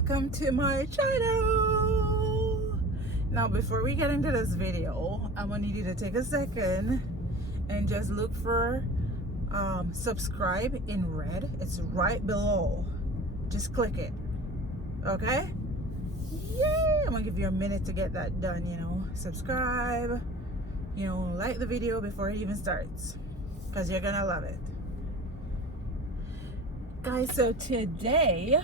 welcome to my channel. Now before we get into this video, I'm gonna need you to take a second and just look for subscribe in red. It's right below. Just click it. Okay? Yay! I'm gonna give you a minute to get that done. Subscribe, like the video before it even starts, because you're gonna love it, guys. So today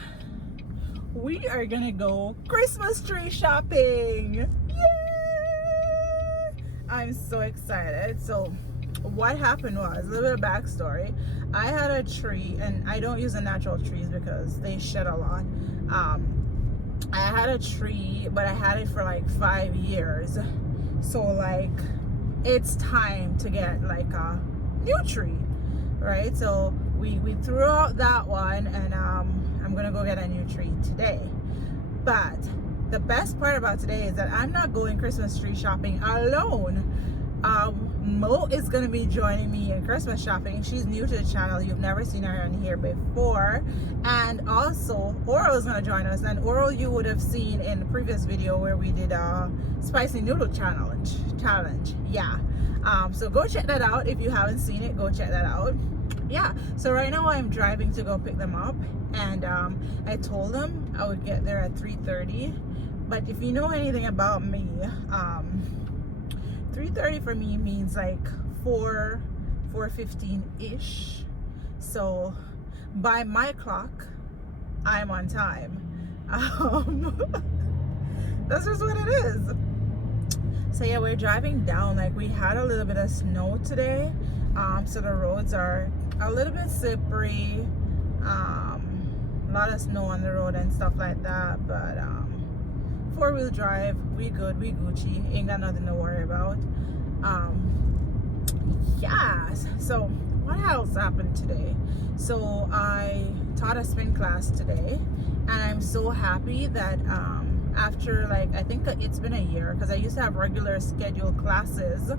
we are gonna go Christmas tree shopping. Yay! I'm so excited. So what happened was, a little bit of backstory. I had a tree, and I don't use the natural trees because they shed a lot. I had a tree, but I had it for like 5 years. So like, it's time to get like a new tree, right? So we threw out that one, and I'm gonna go get a new tree today. But the best part about today is that I'm not going Christmas tree shopping alone. Mo is gonna be joining me in Christmas shopping. She's new to the channel. You've never seen her in here before. And also Oral is gonna join us. And Oral, you would have seen in the previous video where we did a spicy noodle challenge. Yeah. So go check that out. If you haven't seen it, go check that out. Yeah, so right now I'm driving to go pick them up, and I told them I would get there at 3:30. But if you know anything about me, 3:30 for me means like 4:15 ish. So by my clock, I'm on time. That's just what it is. So yeah, we're driving down. Like, we had a little bit of snow today, so the roads are a little bit slippery. A lot of snow on the road and stuff like that, but 4-wheel drive, we good, we Gucci, ain't got nothing to worry about. Yeah, so what else happened today? So I taught a spin class today, and I'm so happy that after, like, I think it's been a year, because I used to have regular scheduled classes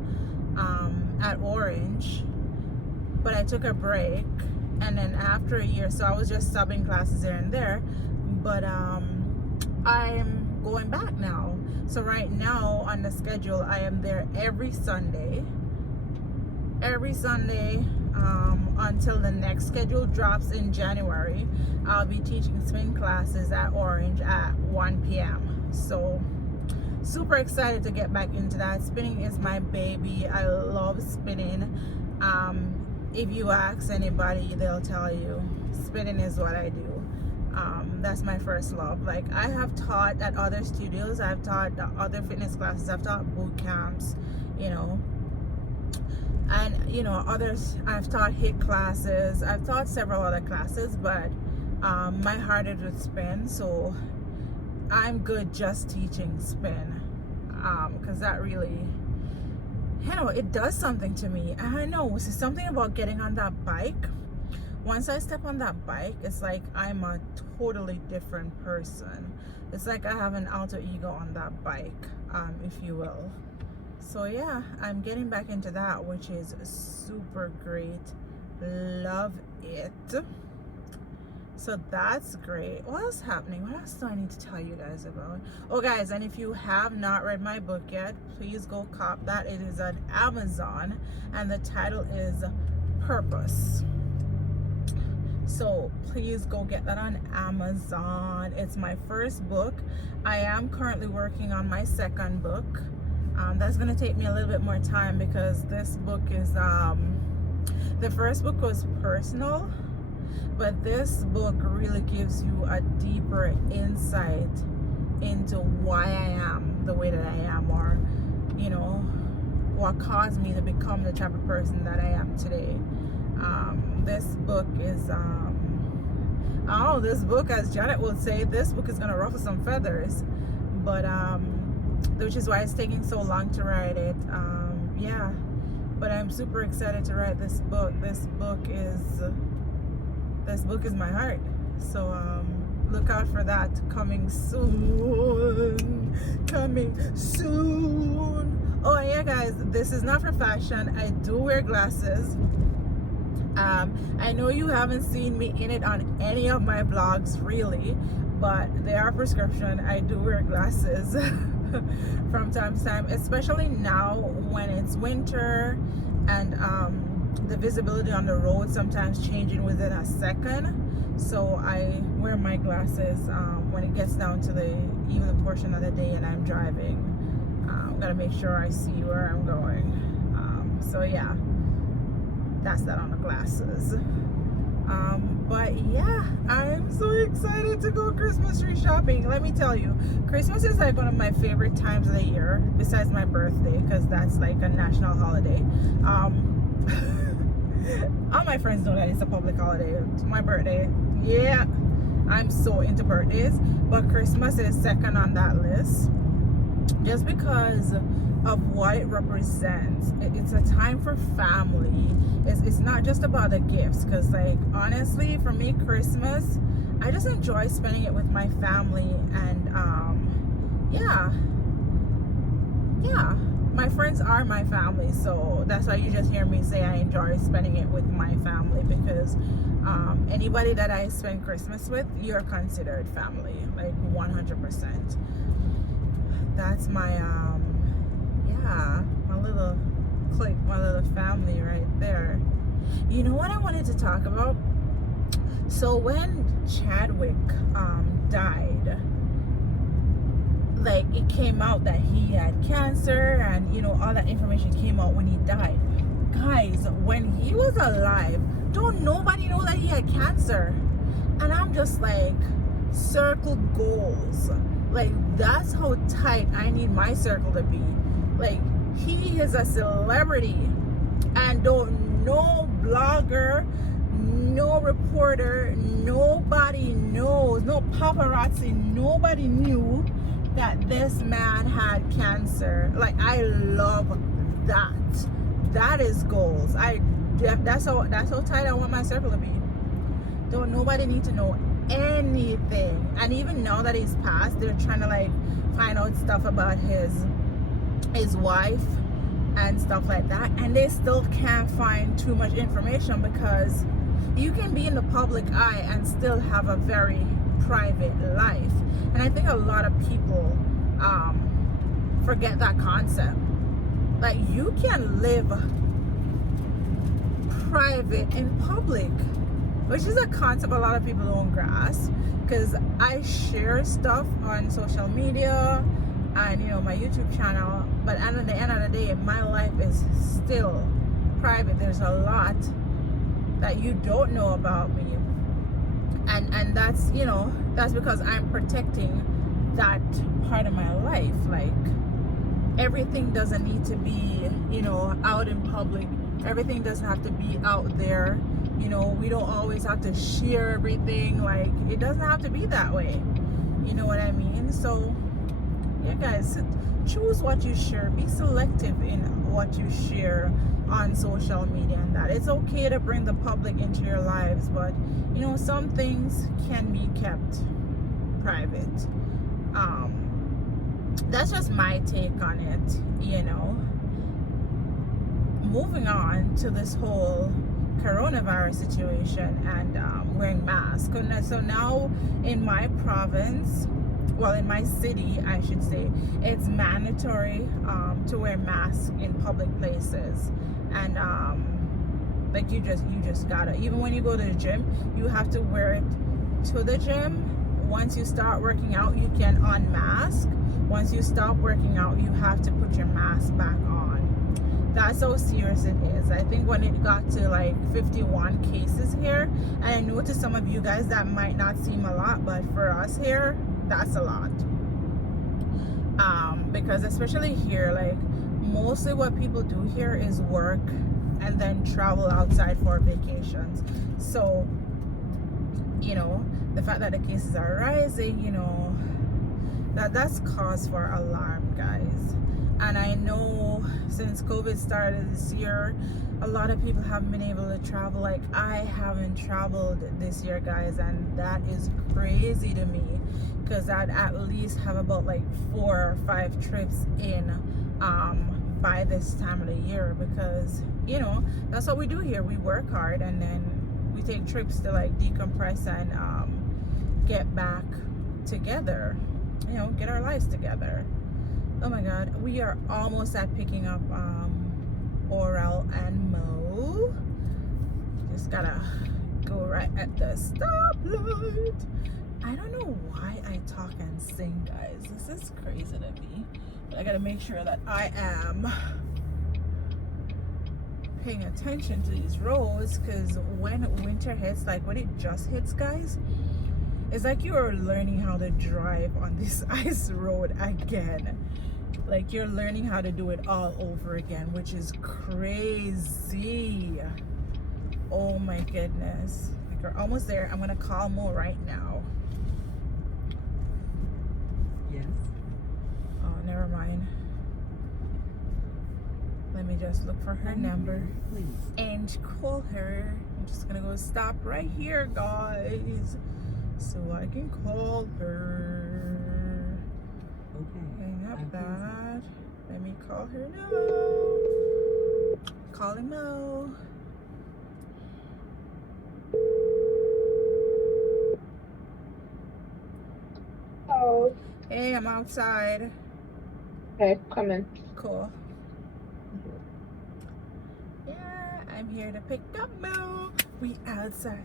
at Orange, but I took a break, and then after a year, so I was just subbing classes here and there, but I'm going back now. So right now on the schedule, I am there every Sunday until the next schedule drops in January. I'll be teaching spin classes at Orange at 1 p.m. So super excited to get back into that. Spinning is my baby. I love spinning. If you ask anybody, they'll tell you spinning is what I do. That's my first love. Like, I have taught at other studios, I've taught other fitness classes, I've taught boot camps, and others. I've taught HIIT classes, I've taught several other classes, but my heart is with spin, so I'm good just teaching spin, because that really, it does something to me. And I know it's something about getting on that bike. Once I step on that bike, it's like I'm a totally different person. It's like I have an alter ego on that bike, if you will. So yeah, I'm getting back into that, which is super great. Love it. So that's great. What else is happening? What else do I need to tell you guys about? Oh guys, and if you have not read my book yet, please go cop that. It is on Amazon, and the title is Purpose. So please go get that on Amazon. It's my first book. I am currently working on my second book. That's gonna take me a little bit more time, because this book is the first book was personal, but this book really gives you a deeper insight into why I am the way that I am, or what caused me to become the type of person that I am today. This book is this book, as Janet would say, this book is gonna ruffle some feathers, but which is why it's taking so long to write it. Yeah, but I'm super excited to write this book. This book is my heart. So look out for that, coming soon. Oh yeah guys, this is not for fashion. I do wear glasses. I know you haven't seen me in it on any of my vlogs really, but they are prescription. I do wear glasses from time to time, especially now when it's winter and the visibility on the road sometimes changing within a second. So I wear my glasses when it gets down to the evening portion of the day and I'm driving. Gotta make sure I see where I'm going. So yeah, that's that on the glasses. But yeah, I'm so excited to go Christmas tree shopping. Let me tell you, Christmas is like one of my favorite times of the year, besides my birthday, because that's like a national holiday. All my friends know that it's a public holiday. It's my birthday. Yeah, I'm so into birthdays, but Christmas is second on that list, just because of what it represents. It's a time for family. It's not just about the gifts, because like honestly for me, Christmas, I just enjoy spending it with my family. And yeah, my friends are my family, so that's why you just hear me say I enjoy spending it with my family, because anybody that I spend Christmas with, you're considered family, like 100%. That's my my little clique, my little family right there. You know what I wanted to talk about? So when Chadwick died, like it came out that he had cancer, and you know, all that information came out when he died. Guys, when he was alive, don't nobody know that he had cancer. And I'm just like, circle goals. Like that's how tight I need my circle to be. Like he is a celebrity, and don't no blogger, no reporter, nobody knows, no paparazzi, nobody knew that this man had cancer. Like I love that. That is goals. That's how tight I want my circle to be. Don't nobody need to know anything. And even now that he's passed, they're trying to like find out stuff about his wife and stuff like that, and they still can't find too much information, because you can be in the public eye and still have a very private life. And I think a lot of people forget that concept. Like you can live private in public, which is a concept a lot of people don't grasp, because I share stuff on social media and you know, my YouTube channel, but at the end of the day, my life is still private. There's a lot that you don't know about me, and that's, you know, that's because I'm protecting that part of my life. Like everything doesn't need to be, you know, out in public. Everything doesn't have to be out there. You know, we don't always have to share everything. Like it doesn't have to be that way. You know what I mean? So yeah, guys, choose what you share. Be selective in what you share on social media, and that it's okay to bring the public into your lives, but you know, some things can be kept private. That's just my take on it, you know. Moving on to this whole coronavirus situation and wearing masks. So now in my province, well, in my city, I should say, it's mandatory to wear masks in public places. And like you just gotta, even when you go to the gym, you have to wear it to the gym. Once you start working out, you can unmask. Once you stop working out, you have to put your mask back on. That's how serious it is. I think when it got to like 51 cases here, and I know to some of you guys that might not seem a lot, but for us here, that's a lot. Because especially here, like mostly what people do here is work and then travel outside for vacations. So, you know, the fact that the cases are rising, you know, that's cause for alarm, guys. And I know since COVID started this year, a lot of people haven't been able to travel. Like I haven't traveled this year, guys, and that is crazy to me, because I'd at least have about like 4 or 5 trips in by this time of the year, because you know, that's what we do here. We work hard, and then we take trips to like decompress and get back together, you know, get our lives together. Oh my God, we are almost at picking up Oral and Mo. Just gotta go right at the stoplight. I don't know why I talk and sing, guys. This is crazy to me. But I gotta make sure that I am paying attention to these roads, because when winter hits, like when it just hits, guys, it's like you're learning how to drive on this ice road again. Like you're learning how to do it all over again, which is crazy. Oh my goodness. Like we're almost there. I'm gonna call Mo right now. Yes. Oh, never mind. Let me just look for her number, please, and call her. I'm just gonna go stop right here, guys, so I can call her. Okay. Hang up that. Let me call her now. Calling Mo. Oh, Hey, I'm outside. okay, come in. Cool. Yeah, I'm here to pick up Mo. We outside.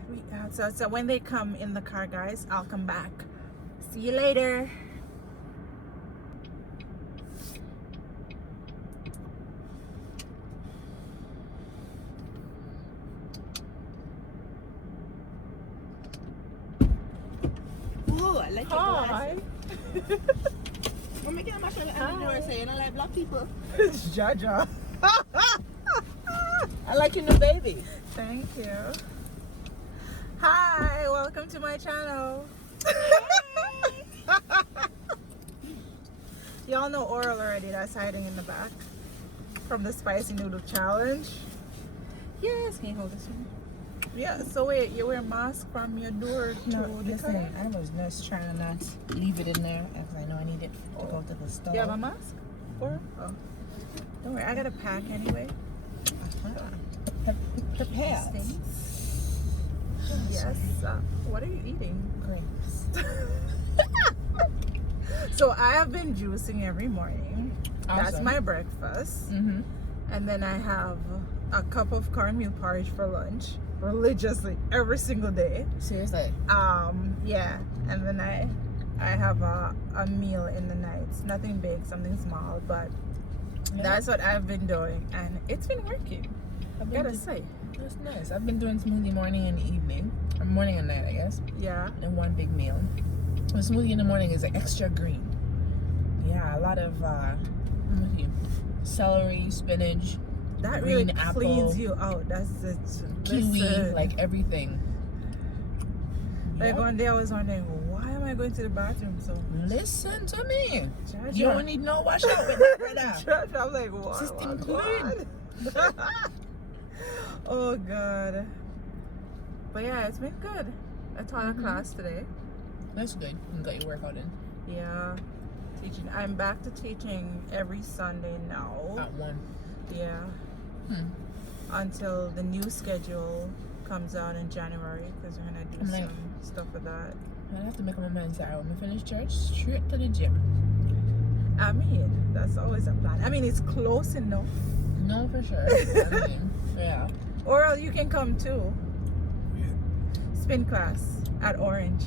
So when they come in the car, guys, I'll come back. See you later. Ooh, I like your Hi. glasses. We're making a mash of the saying I like black people. It's Jaja. I like your new baby. Thank you. Hi, welcome to my channel. Y'all know Oral already, that's hiding in the back from the spicy noodle challenge. Yes, can you hold this one? Yeah, so wait, you wear a mask from your door to No, the listen, car? I was just trying to not leave it in there because I know I need it to go to the store. You have a mask? Or? Oh. Don't worry, I got a pack anyway. Prepared. Yes. What are you eating? Grapes. So I have been juicing every morning. That's Awesome. my breakfast. Mm-hmm. And then I have a cup of cornmeal porridge for lunch, religiously every single day. Seriously. Yeah. And then I have a meal in the night. Nothing big, something small, but that's what I've been doing, and it's been working. I gotta say. That's nice. I've been doing smoothie morning and evening, or morning and night, I guess, Yeah. and one big meal. The smoothie in the morning is like extra green. Yeah, a lot of celery, spinach, That green really apple, cleans you out. That's it. kiwi, Listen. like everything. Like Yep. one day I was wondering, why am I going to the bathroom so much? Listen to me. Jaja. You don't need no wash out with that, brother. Jaja, I'm like, what? System What? Oh God. But yeah, it's been good. I taught a class today. That's good. You got your workout in. Yeah. Teaching. I'm back to teaching every Sunday now. At 1. Yeah. Until the new schedule comes out in January, because we're gonna do I'm like- some stuff with that. I have to make up my mind, Sarah. When we finish church, straight to the gym. I mean, that's always a plan. I mean, it's close enough. No, for sure. I mean, yeah. Or you can come too. Spin class at Orange.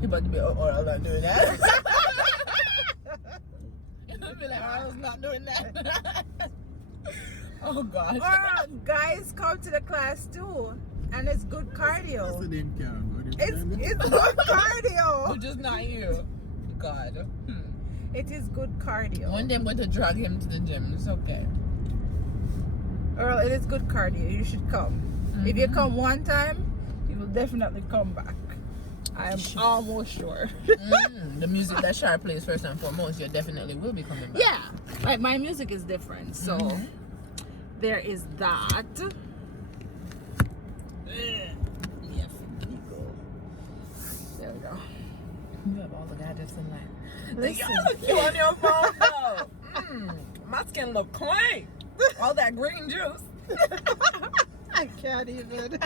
You about to be Oral not doing that. You're gonna be like, Oral's not doing that. Oh God. Or guys come to the class too, and it's good cardio. It's good cardio. But just not you. God. It is good cardio. One day I'm going to drag him to the gym. It's okay. Earl, it is good cardio. You should come. If you come one time, you will definitely come back. I'm almost sure. The music that Shar plays first and foremost, you definitely will be coming back. Yeah, like my music is different, so there is that. Yes, There we go. you have all the gadgets in life. Listen. You look cute on your phone though. My skin look clean. All that green juice. I can't even.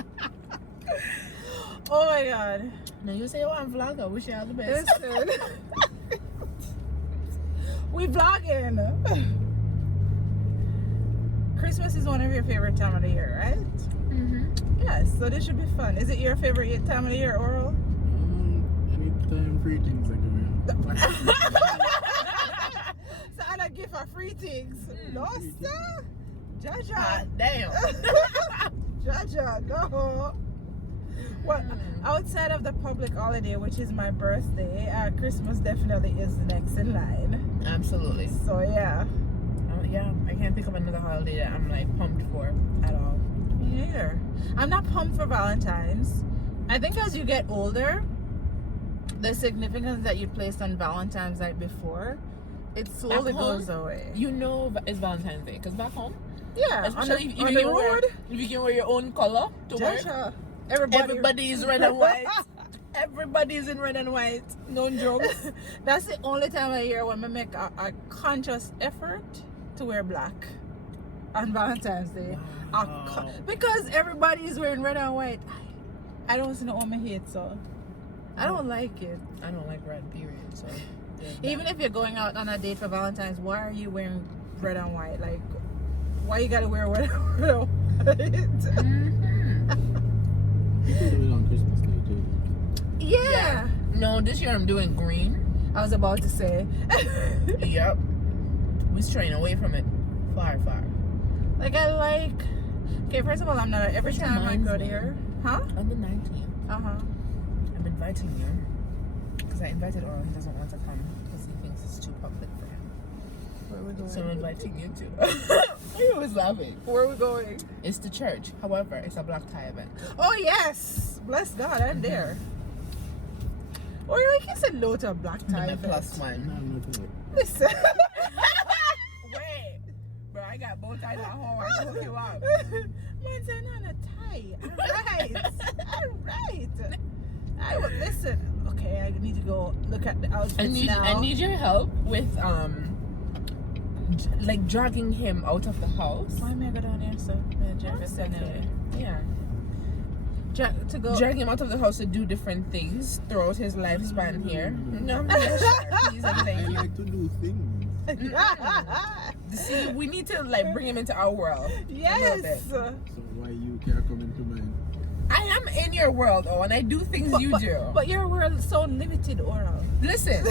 Oh my god. Now you say you want vlog. I wish you all the best. Listen. We vlogging. Christmas is one of your favorite time of the year, right? Yes, so this should be fun. Is it your favorite time of the year, Oral? Anytime free things like So I don't give her free things. No, free sir. Jaja. Ah, damn. Jaja, no. Well, outside of the public holiday, which is my birthday, Christmas definitely is next in line. Absolutely. So yeah. Yeah, I can't think of another holiday that I'm like pumped for at all. Yeah. I'm not pumped for Valentine's. I think as you get older, the significance that you placed on Valentine's night before, it slowly Back home, goes away. You know it's Valentine's Day because back home, Yeah, especially on the road. if you can wear your own color to work, Jaja, everybody is red and white. Everybody's in red and white. No jokes. That's the only time of year when I make a conscious effort to wear black on Valentine's Day. Wow. Because everybody is wearing red and white. I don't see no one I hate, so I don't like it. I don't like red, period. So Even if you're going out on a date for Valentine's, why are you wearing red and white? Like, why you gotta wear red and white? People do it on Christmas Day too. Yeah. No, this year I'm doing green. I was about to say. Yep. We're straying away from it. Far. Like, I like. Okay, first of all, I'm not. Every Which time I reminds go me. there. Huh? On the 19th, I'm inviting you. Because I invited Oral, he doesn't want to come because he thinks it's too public for him. Where are we going? So I'm inviting you too. He was laughing. Where are we going? It's the church. However, it's a black tie event. Oh, yes. Bless God, I'm there. Or like you said no to a black tie The event. +1. I'm not like, Listen. Wait. Bro, I got bow ties at home. I can hook you up. Man said on a tie. Alright. I would listen. Okay, I need to go look at the outfits now. I need your help with like dragging him out of the house. Why am I go down there, sir? Yeah. To go. Drag him out of the house to do different things throughout his lifespan here. No, I'm not sure. Please, I'm I thank you. like to do things. See, we need to like bring him into our world. Yes. So why you can't come into mine? I am in your world, oh, and I do things you do. But your world is so limited, Oral. Listen,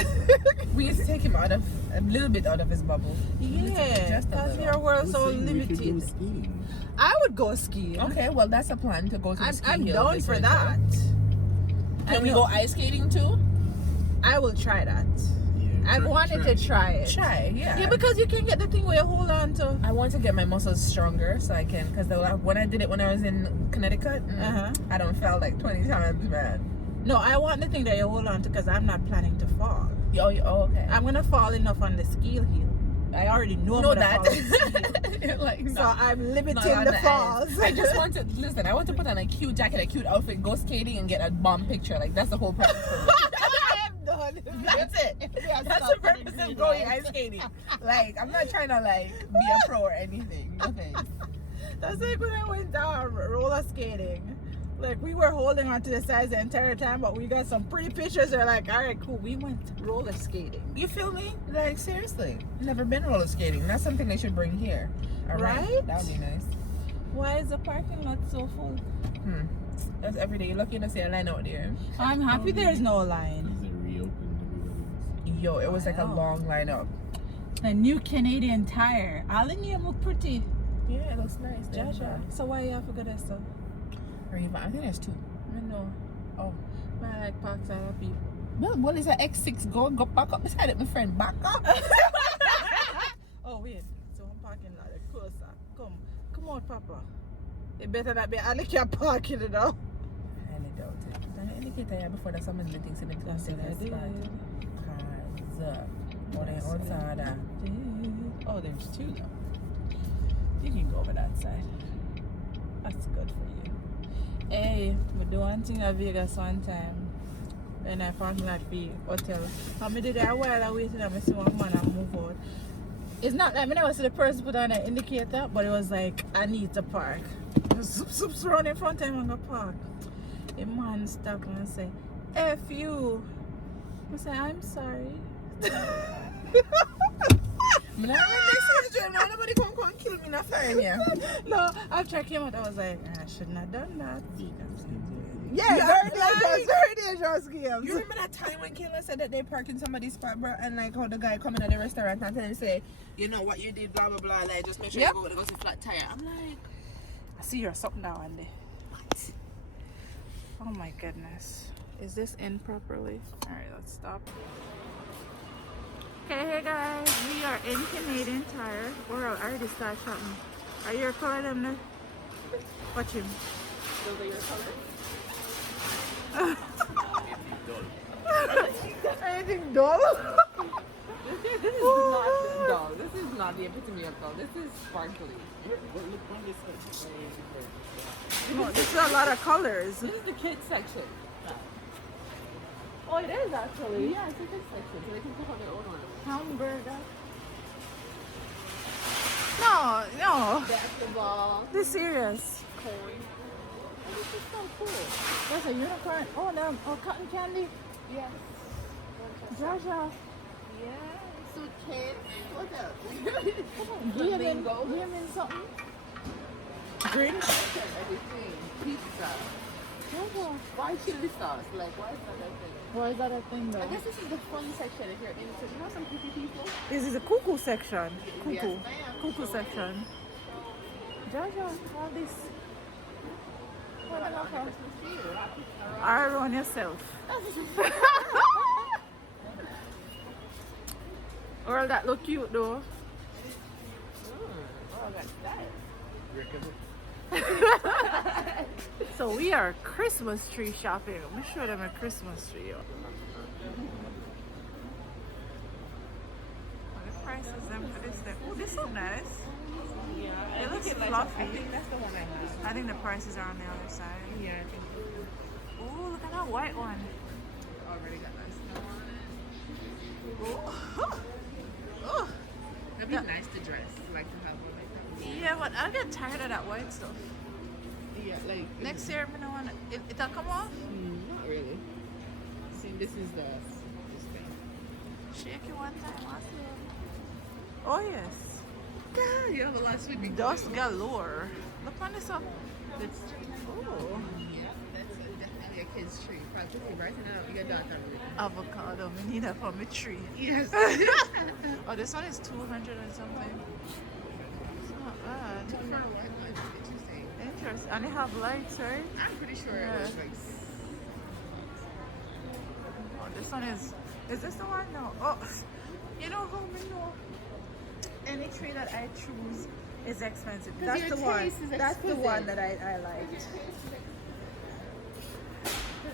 we need to take him out of a little bit out of his bubble. Yeah, Just a because little. your world Who's so saying we should go limited. skiing? I would go skiing. Okay, well that's a plan to go to the ski I'm hill down this for winter. that. Can we go ice skating too? I will try that. Yeah, I've wanted to try it. Try, yeah. Yeah, because you can get the thing where you hold on to. I want to get my muscles stronger so I can, because when I did it when I was in Connecticut, I don't felt like 20 times, man. No, I want the thing that you hold on to because I'm not planning to fall. Oh, okay. I'm gonna fall enough on the ski hill. I already know know I'm gonna that. fall on the ski hill. Like, So I'm limiting not on the the falls. I just want to listen. I want to put on a cute jacket, a cute outfit, go skating, and get a bomb picture. Like that's the whole purpose for me. I'm done. That's it. That's the purpose of going ice skating. Like I'm not trying to like be a pro or anything. Nothing. That's like when I went roller skating. Like we were holding on to the sides the entire time, but we got some pretty pictures. They're like, all right, cool. We went roller skating. You feel me? Like seriously, never been roller skating. That's something they should bring here. All Right? That would be nice. Why is the parking lot so full? That's every day. You're lucky to see a line out there. I'm happy there's no line. Because they reopened everybody's. Yo, it was like a Wow. long line up. A new Canadian Tire. All in here look pretty. Yeah, it looks nice. Joshua. So why you have to go there, so? I think there's 2. I know. Oh. But I like parks out of people. Well, what is an X6 go back up beside it, my friend? Back up. Oh, wait. So I'm parking lot closer. Come on, Papa. It better not be I can't park it, you know. Highly doubt it. Can you indicate that before that someone's letting in the That's what I did. Oh, there's 2 now. You can go over that side. That's good for you. Hey, we do one thing at Vegas one time. When I parked like the hotel. I did that while I waited and I see one man and move out. It's not like I never see the person put on an indicator, but it was like I need to park. Just running in front of him and go park. The man stop and say, F you. I say, I'm sorry. Nobody come and kill me in a fire here. No, after I came out, I was like, I shouldn't have done that. Yeah, Very dangerous games. You remember that time when Kayla said that they parked in somebody's spot, bro, and like how the guy come in at the restaurant and tell him say, you know what you did, blah blah blah, like just make sure Yep. you go to flat tire. I'm like, I see you're something down one day. what? Oh my goodness. Is this in properly? Alright, let's stop. Okay, hey guys, we are in Canadian Tire. We're already started shopping. Are you calling them there? Watch him. Those are your colors? Anything dull? This is not dull. This is not the epitome of dull. This is sparkly. But look on this side. No, this is a lot of colors. This is the kids section. Oh, it is actually. Yeah, it's a kids section, so they can pick out their own one. Hamburger. No. Basketball, This serious. corn. Oh, this is so cool. That's a unicorn. Oh, no. Oh, cotton candy. Yes. Jaja. Yeah, so kids. What else? Give him something. Grinch. Everything. Pizza. Jaja. Why chili sauce? Like, why is that a thing? Why is that a thing though? I guess this is the fun section if you're into, you know, some cuckoo people? This is a cuckoo section. Cuckoo. Yes, ma'am. Cuckoo section. Jaja, all this. What am I for? All on yourself. Or that look cute though. Oh, that's that. So we are Christmas tree shopping. Let me show them a Christmas tree. Oh, the prices them for this thing. Oh, this is nice. Yeah, It looks I fluffy. think that's the one I have. I think the prices are on the other side. Yeah, I think Oh, look at that white one. already got my snow on Oh. Oh. it. That'd be nice to dress, like to have one like that. Yeah, but I get tired of that white stuff. Yeah, like Next year, I don't want it'll come off. Not really. See, this is this thing. Shake it one time, last year. Oh yes. God, you have a lot of sweet Dust galore. Look on this up. That's Oh. yeah, that's definitely a kid's tree. Practically right now, your daughter. Avocado. We need that for my tree. Yes. Oh, this one is 200 and something. It's not bad. For what? Interesting. Interesting. And they have lights, right? I'm pretty sure Yeah. it was like. Oh, this one is this the one? No. Oh, you know how we know any tree that I choose is expensive. That's your the one. taste is That's the exquisite. one that I liked.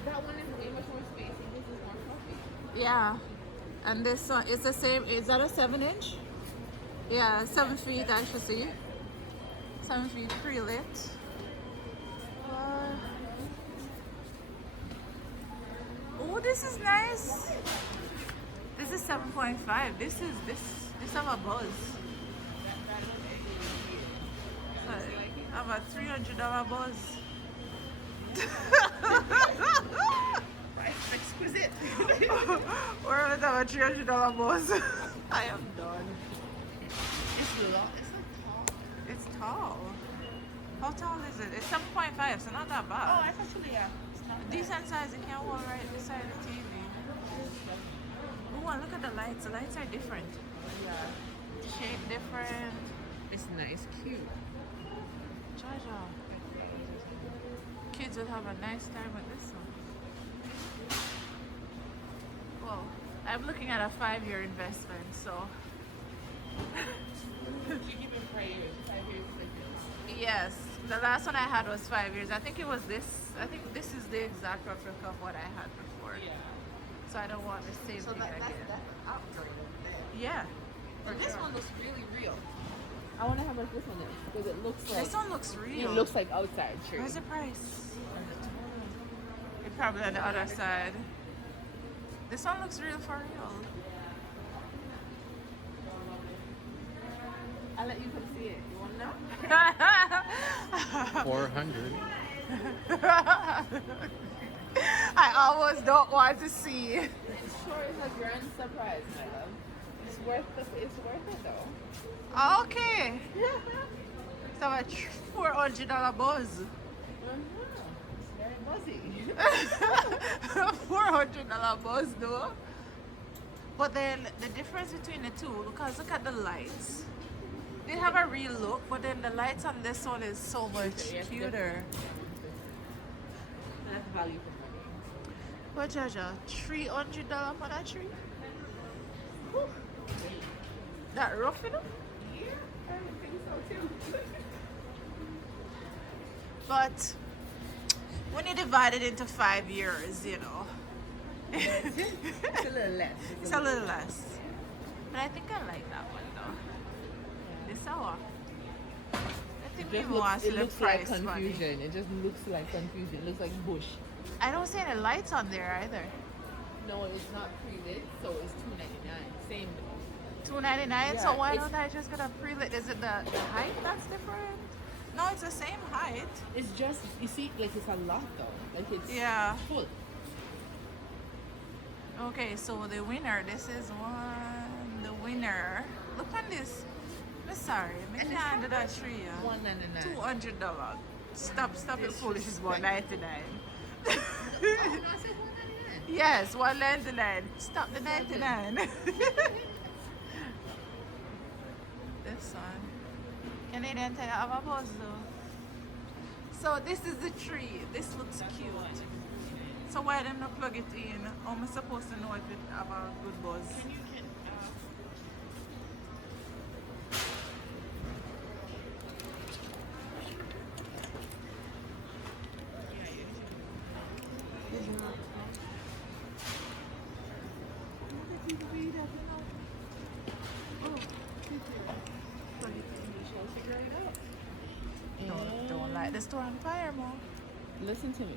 That one is way much more spacey. This is more fluffy. Yeah. And this one is the same. Is that a 7-inch? Yeah, 7 feet I should see. 7 feet pre-lit. Oh, this is nice. This is 7.5. This have a buzz. I have a $300 buzz. Exquisite. Or I have a $300 buzz. I am done. It's long. It's not tall. It's tall. How tall is it? It's 7.5, so not that bad. Oh, it's actually yeah. It's not Decent size. It can hold right beside the TV. Oh, and look at the lights. The lights are different. Yeah. Shape different. It's nice, cute. Jaja. Kids will have a nice time with this one. Well, I'm looking at a 5-year investment, so. You give him 5 years. 5 years. Yes, the last one I had was 5 years. I think it was this. I think this is the exact replica of what I had before. Yeah. So I don't want the same So thing that's again. an upgrade. Yeah. But this one looks really real. I wonder how much this one is because it looks like This one looks real. it looks like outside tree. Where's the price? It's probably on the other side. This one looks real for real. I'll let you come see it. You want to know? 400. I almost don't want to see. It sure is a grand surprise, my love. It's worth it though. Okay. So a $400 buzz. It's very buzzy. $400 buzz though. But then the difference between the two, because look at the lights. They have a real look, but then the lights on this one is so much Yes, cuter. That's value for money. What Jaja? $300 for that tree? Whew. That rough enough? Yeah, I would think so too. But when you divide it into 5 years, you know, It's a little less. it's a little less. But I think I like that one though. This hour. I think we want to It the looks like price money. confusion. It just looks like confusion. It looks like bush. I don't see any lights on there either. No, it's not pre-lit, so it's $2.99. Same. $2.99. So Yeah, why it's- don't I just get a pre-lit? Is it the height that's different? No, it's the same height. It's just, you see, like it's a lot though. Like it's Yeah. full. Okay, so the winner. This is one. The winner. Look on this. I'm sorry. I can't do that tree. $1.99. $200. Stop it, foolish. It's $1.99. I said $1.99. Yes, $1.99. Stop the 99. This one. Canadian Tire have a buzz though. So this is the tree. This looks cute. So why them not plug it in? How am I supposed to know if it have a good buzz? Don't light the store on fire, Mom. Listen to me.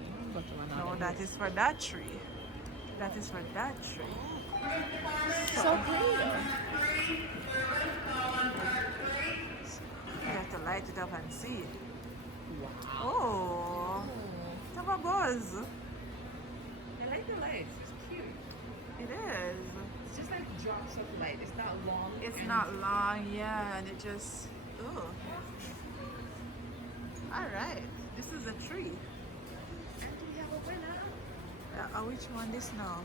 No, that is for that tree. That is for that tree. so pretty. You have to light it up and see it. Wow. Oh, it's have a buzz. I like the lights. It's cute. It is. It's just like drops of light. It's not long. It's and- not long, yeah, and it just. Oh. All right. This is a tree. And we have a winner. Which one this now?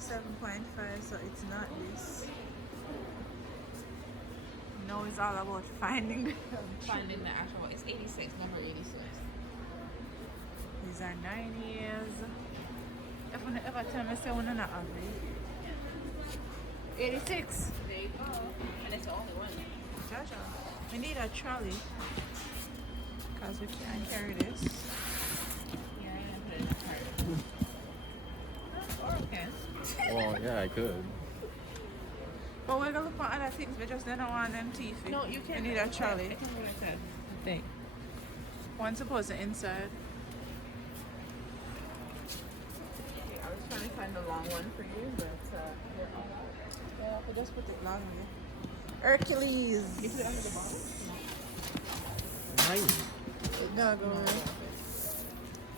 7.5, so it's not this. No, it's all about finding the Finding the actual. It's 86. Number 86. These are 9 years. If you ever tell me, say one not ugly. 86. There you go. And it's the only one. Jaja, we need a trolley because we can't carry this. Yeah, I'm gonna put it in the cart. Or okay. Well, yeah, I could. But we're gonna look for other things. We just don't want them teeth. No, you can't. We need a trolley. I can go inside. I think. One supposed to inside. Okay, I was trying to find the long one for you, but you're all out. Yeah, we just put it long way. Hercules. You put it under the bottle? Nice. No, go away.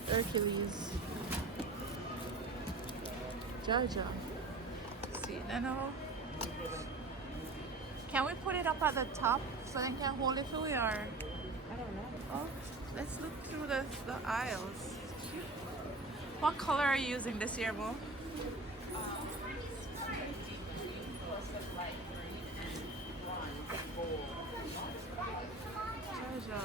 Hercules. Jaja. See it now. Can we put it up at the top so they can hold it for we are? I don't know. Oh, let's look through the aisles. What color are you using this year, Mo? Jaja.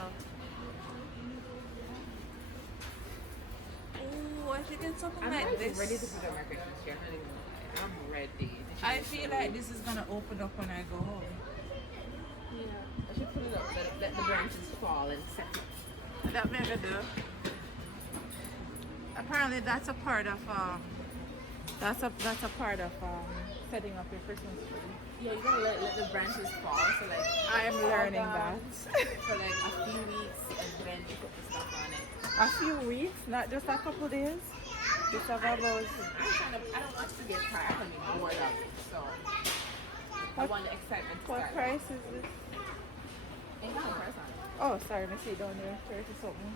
Oh, I think it's something I'm like like this. ready to put a record this year. I'm not even gonna lie. I'm ready. I feel like this is gonna open up when I go home. Yeah. I should put it up. Let the branches fall and set it. That mega do. Apparently, that's a part of that's a part of setting up your Christmas tree. Yeah, you gotta let the branches fall. So like I'm fall learning down that. for like a few weeks, and then you put the stuff on it. A few weeks, not just a couple days. Just about I don't want to get tired. I mean, bored of it. So I want the excitement to what start. price is this? Ain't got no price on it. Oh, sorry, let me see down there. 30 something.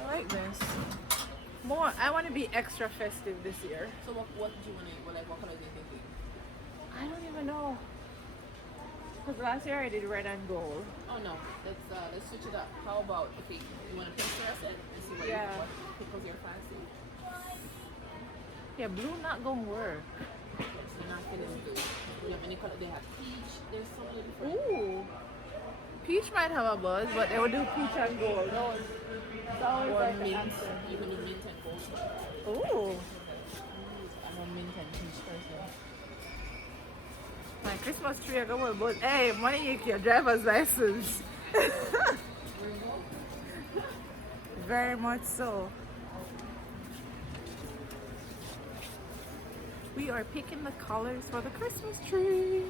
I like this. More. I want to be extra festive this year. So what do you want to? What colors are you thinking? I don't even know. Because last year I did red and gold. Oh no, let's switch it up. How about okay, you want to picture us and see what Yeah. what pickles your fancy? Yeah, blue not gonna work. So you're not feeling blue. Do you have any color? They have peach. There's so many different. Ooh. Peach might have a buzz, but they would do peach and gold. No, it's always Or like an mint. answer. You can do mint and gold. Ooh. I'm a mint and peach person. My Christmas tree, I go with both. Hey, Monique, your driver's license. Very much so. We are picking the colors for the Christmas tree.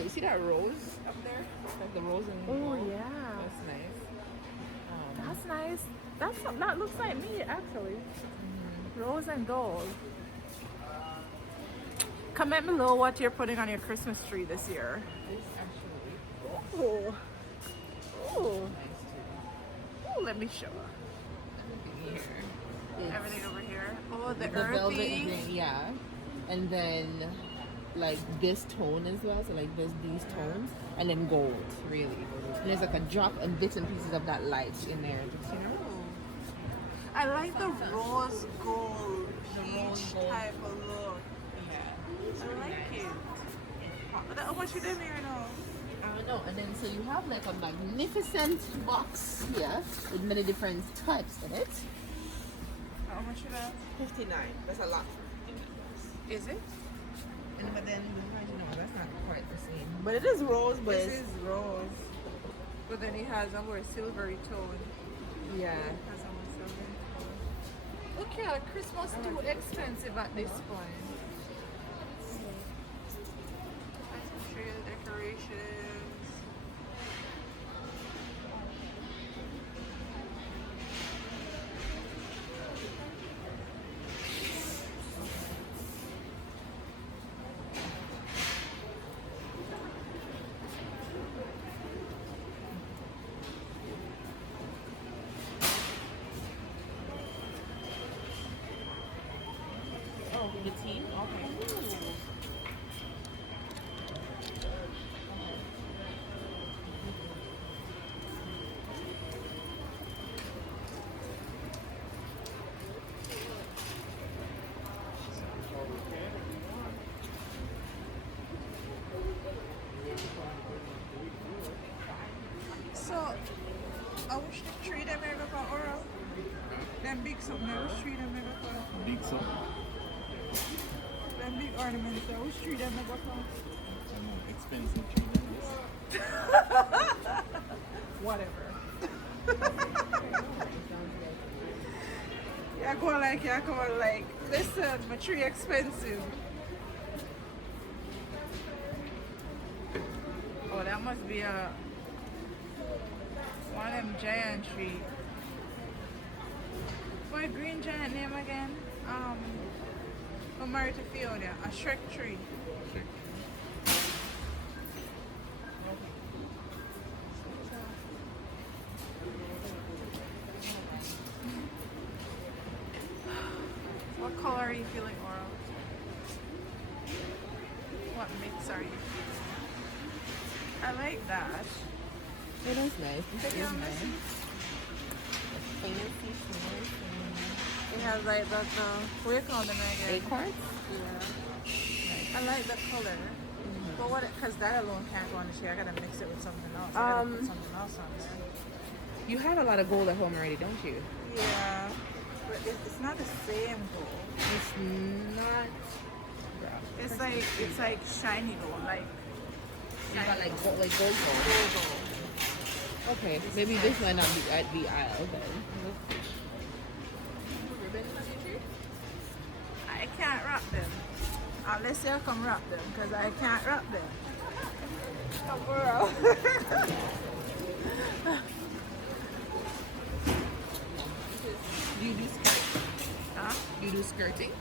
You see that rose up there? Like the rose and Oh gold? yeah, That's nice. that's nice. That looks like me actually. Rose and gold. Comment below what you're putting on your Christmas tree this year. This actually Ooh. Ooh. nice too. Ooh, let me show. Everything here. It's Everything over here. Oh, the velvet earthy. green, yeah. And then like this tone as well, so like these tones, and then gold, really. And there's like a drop and bits and pieces of that light in there, just, you know. I like the rose gold, The peach rose gold. type of look. Yeah. I like it. How much you doing here now? I don't know. And then so you have like a magnificent box here with many different types in it. How much you that? 59. That's a lot. Is it? And but then no, that's not quite the same. But it is rose, but This this is rose. But then it has a more silvery tone. Yeah. It has a more silvery tone. Okay, Christmas too expensive at this point. Tree decorations. Oh, the team? Okay. So, I wish the tree that made up for Oral. Them big something, I wish tree that made up for. Big so. Them big ornaments, I wish tree that made up for. Expensive tree. Whatever. Yeah, go like, listen, my tree expensive. Oh, that must be one of them giant tree. What a green giant name again? From Mary to Fiona, a Shrek tree. What color are you feeling, Oral? What mix are you feeling? I like that. It is nice. It Yeah, is nice. messy. Fancy flowers It has like that, what do you call them and again? acorns. Yeah. I like the color. But what, because that alone can't go on the tree. I gotta mix it with something else. I gotta put something else on there. You have a lot of gold at home already, don't you? Yeah. But it's not the same gold. It's not. It's like shiny gold, like You got like gold, gold. gold gold. Okay, maybe this might not be at the aisle then. I can't wrap them. Unless you come wrap them, because I can't wrap them. Come on. Do you do skirting? Huh? Do you do skirting?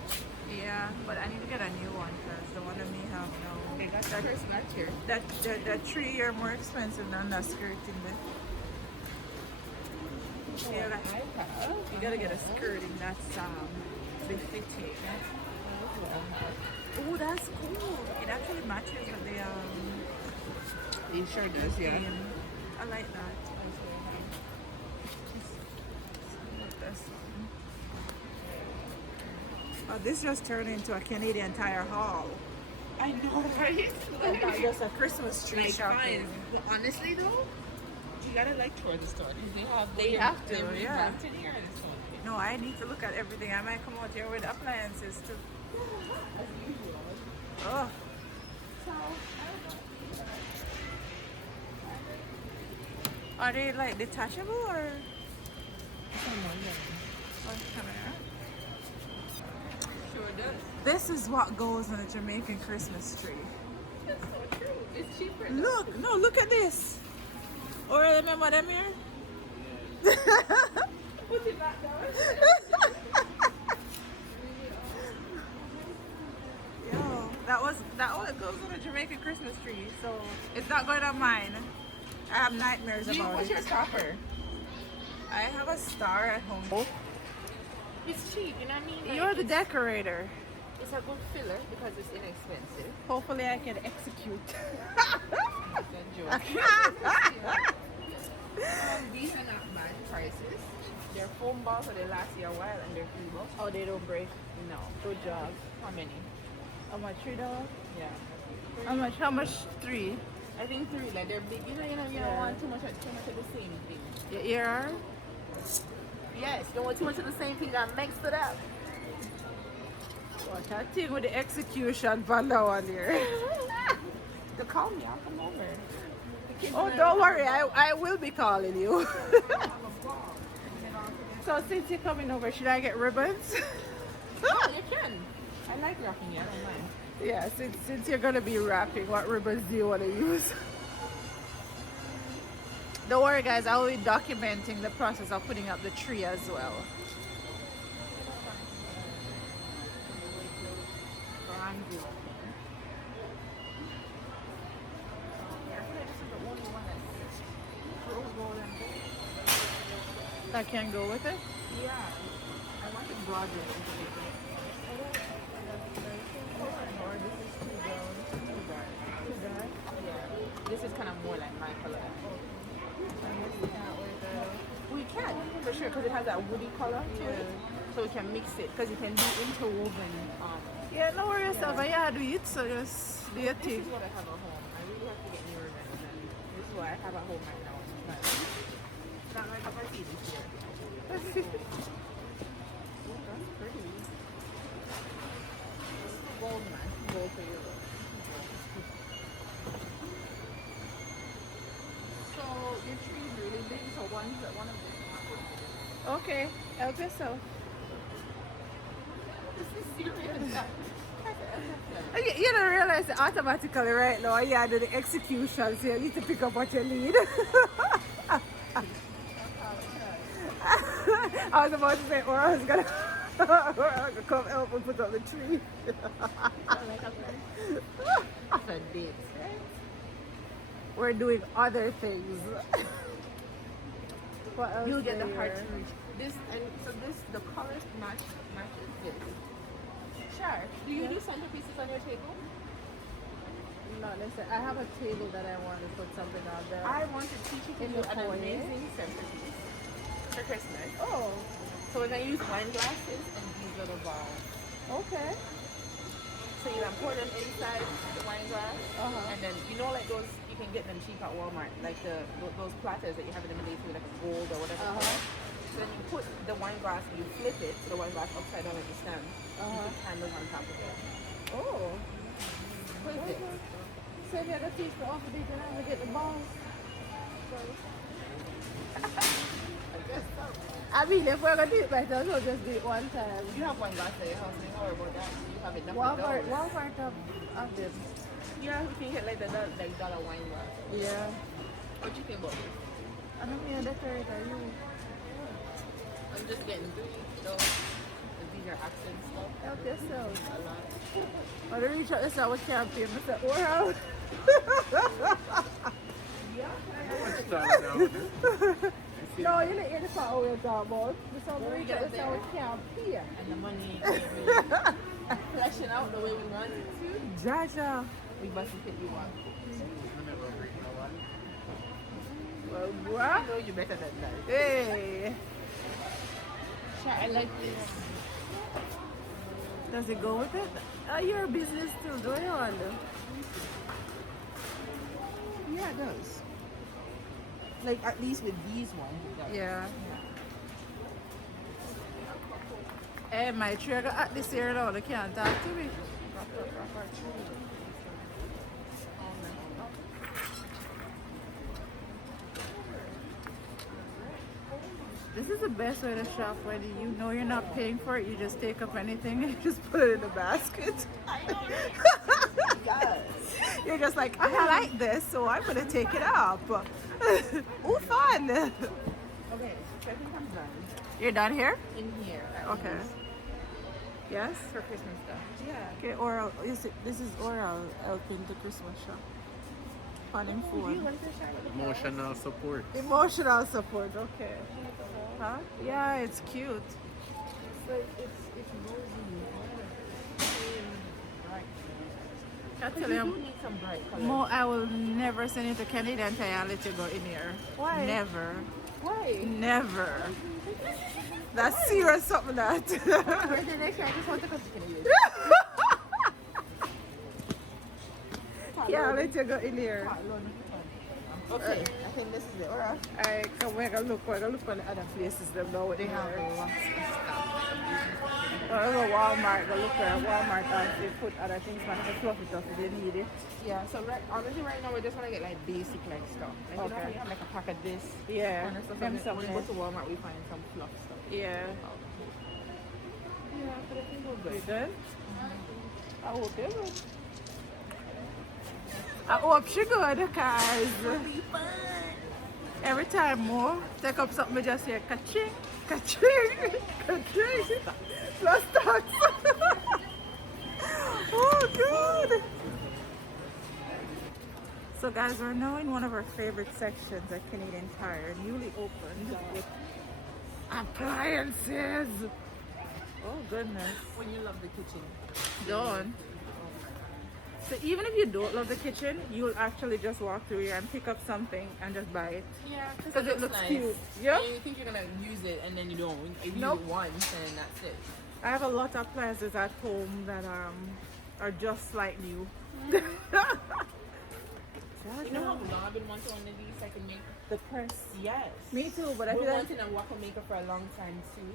Yeah, but I need to get a new one because the one that me have now. Okay, that's the first match here. That tree are more expensive than that skirting there. Yeah, you gotta get a skirting that's befitting. Oh, that's cool. It actually matches with the It sure does, yeah. theme. I like that. With this one. Oh, this just turned into a Canadian Tire haul. I know, right? Not just a Christmas tree Like, shopping. fine. But honestly, though, you gotta like tour the store. They have to, they yeah. revamped it here in the store. No, I need to look at everything. I might come out here with appliances too. As usual. Oh, So, are they like detachable or? I don't know. Oh, come here. Sure does. This is what goes on a Jamaican Christmas tree. That's so true. It's cheaper. though. Look, no, look at this. Or remember them here? Put it back down. Yo, that one goes on a Jamaican Christmas tree, so it's not going on mine. I have nightmares about What's it. your stopper? I have a star at home. It's cheap, you know what I mean? Like, You're the decorator. it's a good filler because it's inexpensive. Hopefully I can execute. That's a joke. These are not bad prices. They're foam balls, so they last you a while, and they're $3. Oh, they don't break. No. Good job. How many? How much? $3? Yeah. How much? How much? 3? I think 3. Like they're big. You don't Yeah. want too much of the same thing. Your ear? Yes. Don't want too much of the same thing that mixed it up. What a thing with the execution for that one here. To call me, I'll come over. The kids Oh, and don't I- worry. I will be calling you. Have a ball. And all together. So since you're coming over, should I get ribbons? Yeah, you can. I like rocking it. I don't mind. Yeah, since you're gonna be wrapping, what ribbons do you want to use? Don't worry, guys. I will be documenting the process of putting up the tree as well. Grandview. Yeah, I feel like this is the only one that's rose gold and gold. That can go with it. Yeah. I want the broad one. Or this is too brown. Too dark. Too dark. Yeah. This is kind of more like my color. We can, for sure, because it has that woody color to it. So we can mix it, because you can do interwoven. Yeah, no worries yourself. Yeah, do it. So just do your This thing. is what I have at home. I really have to get newer than this. This is what I have at home right now. But it's not like a party this year. Oh, that's pretty. Gold, man. Gold for you. So your tree is really big, so one of them is Okay, help yourself. This is serious. You don't realize it automatically right now. Yeah, do the execution, so you need to pick up what you need. I was about to say, or I was gonna come help and put up the tree. It's a date. We're doing other things. What else? You'll get the there? heart to reach. This and so this the colors matches this. Sure. Do you do centerpieces on your table? Not necessarily. I have a table that I want to put something on there. I want to teach you to In do the an foyer? amazing centerpiece for Christmas. Oh, So we're gonna use wine glasses and these little balls. okay. So you can pour them inside the wine glass, and then you know like those you can get them cheap at Walmart, like those platters that you have in the Middle East with like a gold or whatever. So then you put the wine glass and you flip it so the wine glass upside down like the stem. You put candles on top of it. Oh. Perfect. So if you're gonna teach me off of these, then I'm gonna get the balls. I guess so. I mean, if we're gonna do it better, we'll just do it one time. You have wine glass at your house, don't worry about that. You have enough One of part those. of them. Yeah, we can get like the dollar wine glass. Yeah. What you think about this? I don't mean a decorator, you. I'm just getting 3 those. These are accent stuff. Help yourself. A lot. I don't reach out this hour campaign. I said, wow. How much time now? I see No, you didn't hear the part we were talking about. The song When we we get got, the song there. we can't hear. And the money ain't really fleshing out the way we want it to. Jaja. We must hit you one. Well, I what? know you better than that. Hey. I like this. Does it go with it? Your business still going on. Yeah, it does. Like at least with these ones, it does. Yeah. Hey, my trigger at this year now, they can't talk to me. This is the best way to shop when you know you're not paying for it. You just take up anything and you just put it in the basket. Yes. You're just like, I like this, so I'm gonna take it up. Ooh, fun! Okay, so I think I'm done. You're done here? In here. at Okay. least, Yes? For Christmas stuff. Yeah. Okay, Oral. This is Oral helping the Christmas shop. Fun Do you food. want to share with the Emotional support. Emotional support, okay. Huh? Yeah, it's cute. It's rosy. Bright. I But tell you you, do need some bright colors. Mo, I will never send you to Canada until I let you go in here. Why? Never. Why? Never. That's serious something that. Birthday next year, I just want to come to Canada. Yeah, I'll let you go in here. Okay, I think this is it. Alright. I come we're gonna look on the other places them now with They have here. lots of stuff. I'll go Walmart, go look at Walmart and they put other things man to fluff it up if you need it. Yeah, so honestly right now we just want to get like basic like stuff. Like, you know how Okay. you have like a pack of this Yeah. kind of stuff. Them And then when we go something. to Walmart we find some fluff stuff. Yeah. Yeah, but I think we're You good. good? I hope you're good. I hope she good because every time more take up something we just hear ka-ching, ka-ching, ka-ching. Plus tax. Oh god. So guys, we're now in one of our favorite sections at Canadian Tire, newly opened with appliances. Oh goodness. When you love the kitchen. Done. So even if you don't love the kitchen, you'll actually just walk through here and pick up something and just buy it. Yeah, Because it looks cute. Yeah. And you think you're gonna use it and then you don't. You Nope. use it once and that's it. I have a lot of appliances at home that are just like new. You know how long I've been wanting one of these I can make? The press. Yes. Me too, but I I've feel been like wanting a waffle maker for a long time too.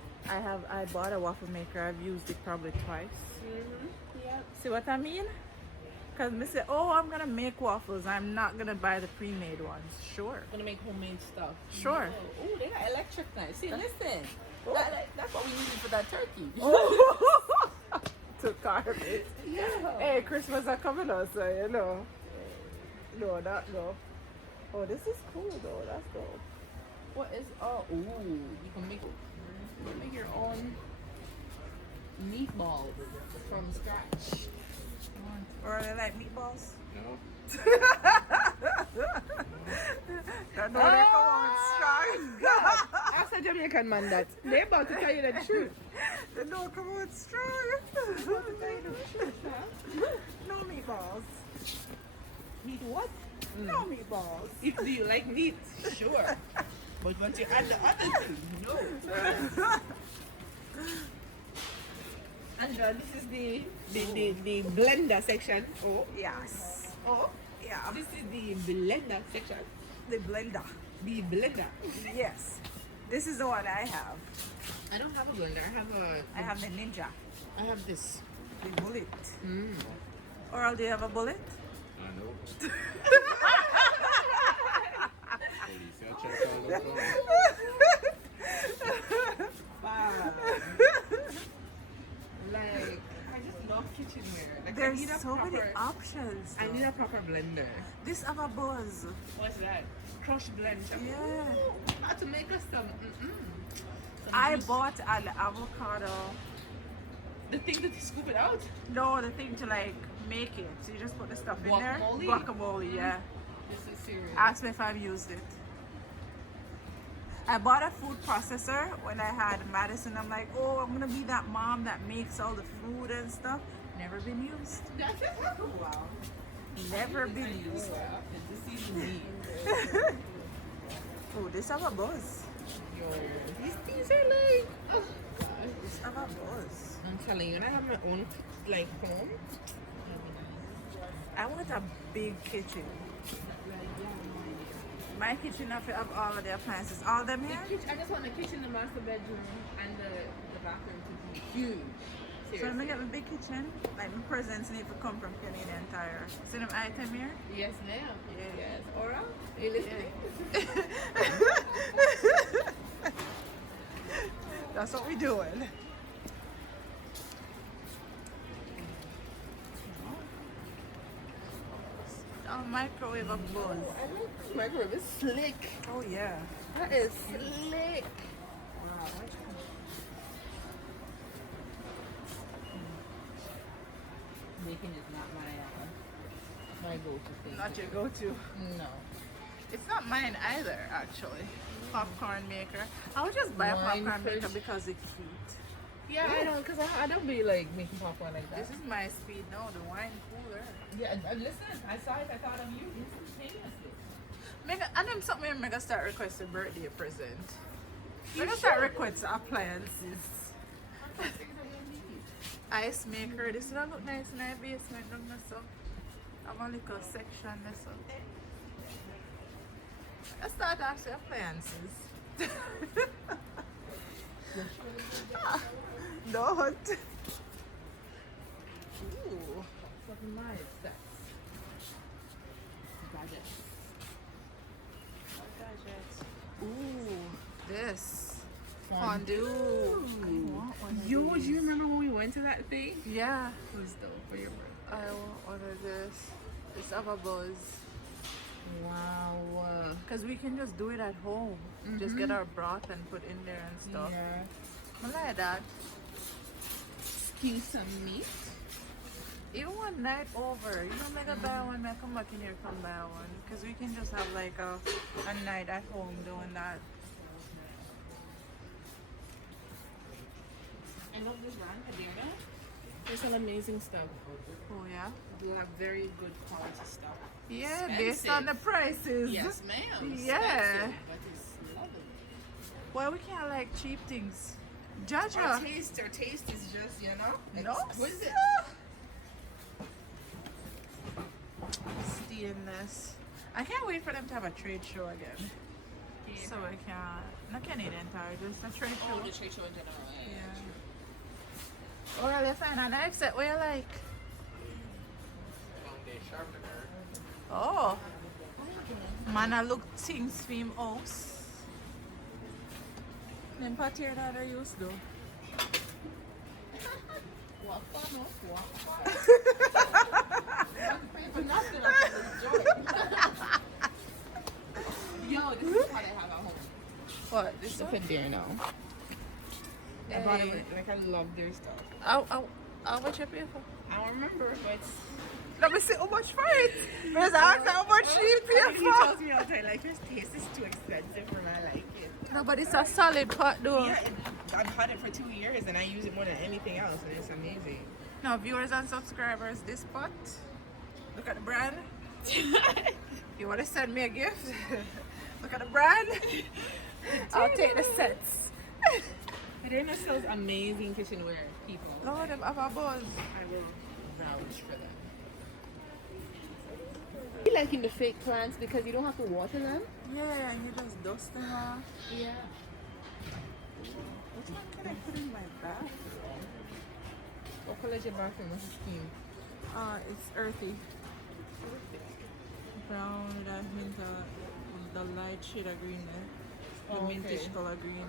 I bought a waffle maker. I've used it probably twice. Yeah. See what I mean? Because me say, oh, I'm gonna make waffles. I'm not gonna buy the pre-made ones. Sure. Gonna make homemade stuff. Sure. Oh, they got electric knives. See, listen. That's what we needed for that turkey. Oh. To carve it. Yeah. Hey, Christmas are coming up, so you know. No, not no. Oh, this is cool though. That's dope. What is ooh, you can make your own meatballs from scratch. Or they like meatballs? No. That no, they come on strong. Ask a Jamaican man that. They're about to tell you the truth. They don't come on strong. No meatballs. Meat what? No meatballs. If do you like meat, sure. But once you add the other thing, no. And this is the blender section. Oh, Yes. oh. Yeah. This is the blender section. The blender. The blender. Yes. This is the one I have. I don't have a blender. I have the Ninja. I have this. The bullet. Mm. Oral, do you have a bullet? I know. Police, I check all the phone. Wow. Like, I just love kitchenware. Like, I There's need a so many proper- options. I need a proper blender. This have a buzz. What's that? Crush blend. Yeah. How to make us some. I bought an avocado. The thing that you scoop it out. No, the thing to like make it. So you just put the stuff in there. Guacamole? Guacamole, yeah. This is serious. Ask me if I've used it. I bought a food processor when I had Madison. I'm like, oh, I'm gonna be that mom that makes all the food and stuff. Never been used. Wow. Never been used. Oh, this have a buzz. Yo, these things are like, oh gosh. This have a buzz. I'm telling you, and I have my own like home. I want a big kitchen. My kitchen have to have all of the appliances. All of them here? I just want the kitchen, the master bedroom, and the bathroom to be huge. So I'm gonna get a big kitchen. Like my presents need to come from Canadian Tire. See them item here? Yes, ma'am. Yeah. Yes. Oral, are you listening? That's what we doing. Microwave a buzz. I like this microwave. It's slick. Oh yeah. That is slick. Wow. Baking is not my go-to thing. Not your go-to. No. It's not mine either, actually. Popcorn maker. I would just buy a Wine popcorn maker fridge. because it's cute. Yeah, I don't, cause I don't be like making popcorn like that. This is my speed. No, the wine cooler. Yeah, listen, I saw it. I thought of you instantaneously. Mega, and then something I'm gonna start requesting birthday present. I'm gonna start requesting appliances. Ice maker. This one look nice in our basement. Don't mess up. Have a little section. This one. Let's start off with appliances. Don't. Ooh. Something nice. That's gadgets. Ooh, this Fondue. fondue. Yo, do you remember when we went to that thing? Yeah, It was dope for your birthday. I will order this. It's have a buzz. Wow. Cause we can just do it at home. Just get our broth and put in there and stuff. Yeah. I like that. Stew some meat. Even one night over, you know, make a buy one, make come back in here, come buy one. Cause we can just have like a night at home doing that. I love this brand, Adierna. They sell amazing stuff. Oh yeah. They have very good quality stuff. Yeah, based on the prices. Yes, ma'am. Yeah. Expensive, but it's lovely. Well, we can't like cheap things. Judge Our her. taste is just, you know, No. exquisite. Stainless. I can't wait for them to have a trade show again. So I can, not Canadian Tire, just a trade show. Oh, the trade show in general. Yeah. Or I'll find a knife set where you like. Oh. Man, I look things for him house. Then part here that I used though. What fun, what fun. For nothing, I Yo, this is what I have at home. What? This Look one? at there now. I bought it with, like, I love their stuff. How much you pay for? I don't remember, but Let me see how much for it. Because I asked how much you he pay for. tells me all the time, like, your taste is too expensive for my liking. No, but it's a solid pot though. Yeah, I've had it for 2 years and I use it more than anything else, and it's amazing. Now, viewers and subscribers, this pot, look at the brand. You want to send me a gift? Look at the brand. I'll take the sets. Adierna sells amazing kitchenware, people. Lord, them have a buzz. I will vouch for them. I like in the fake plants because you don't have to water them. Yeah, and you just dust them off. Yeah. Which one can I put in my bathroom? What color is your bathroom? What's the scheme? It's earthy. Brown with a hint of the light shade of green there. The Oh, mintish okay. color green.